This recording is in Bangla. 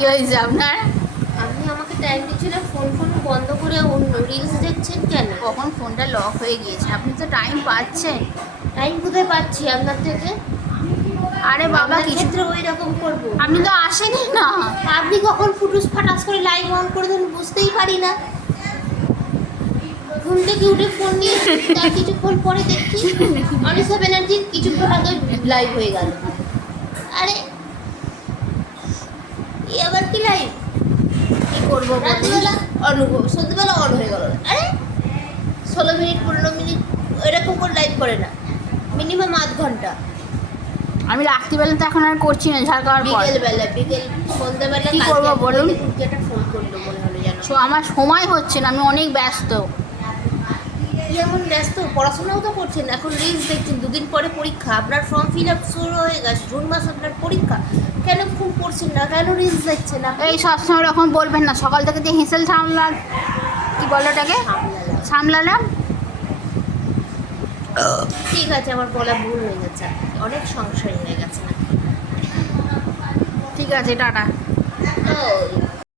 কি হয়েছে আপনার? আপনি আমাকে টাইম দিচ্ছিলেন, ফোন বন্ধ করে অন্য রিলস দেখছেন কেন? কখন ফোনটা লক হয়ে গিয়েছে, আপনি তো টাইম পাচ্ছেন। টাইম কোথায় পাচ্ছি আপনার থেকে? আরে বাবা আপনার কিছু, ক্ষেত্রে ওই রকম করবো? আপনি তো আসেনি না। আপনি কখন ফুটুস ফাটাস করে লাইভ অন করে দেন বুঝতেই পারি না। ঘুম থেকে উঠে ফোন নিয়ে তার কিছুক্ষণ পরে দেখছি অনিশা ব্যানার্জির কিছুক্ষণ আগে লাইভ হয়ে গেল। আরে এ আবার কি লাইভ? কি করবো বলুন? রাত্রিবেলা অনুভব সন্ধ্যেবেলা অন হয়ে গেল। আরে 16 মিনিট 15 মিনিট এরকম করে লাইভ করে না, মিনিমাম আধ ঘন্টা। আমি রাত্রিবেলা তো এখন আর করছি না, ঝাড় খাওয়ার পর। বিকেল সন্ধ্যাবেলা কি করবো বলুন? একটা ফোন করলো মনে হলো যেন। তো আমার সময় হচ্ছে না, আমি অনেক ব্যস্ত। কি এমন ব্যস্ত? পড়াশোনাও তো করছেন, এখন রিলস দেখছেন। দুদিন পরে পরীক্ষা, আপনার ফর্ম ফিল আপ শুরু হয়ে গেছে, জুন মাস আপনার পরীক্ষা। কেন ফোন করছেন না, কেন রিলস দেখছেন না? এই সবসময় ওরকম বলবেন না, সকাল থেকে যে হেসেল সামলার, কি বলো ওটাকে, সামলালাম। ঠিক আছে, আমার বলা ভুল হয়ে গেছে, অনেক সংশয় হয়ে গেছে না। ঠিক আছে, টাটা। ও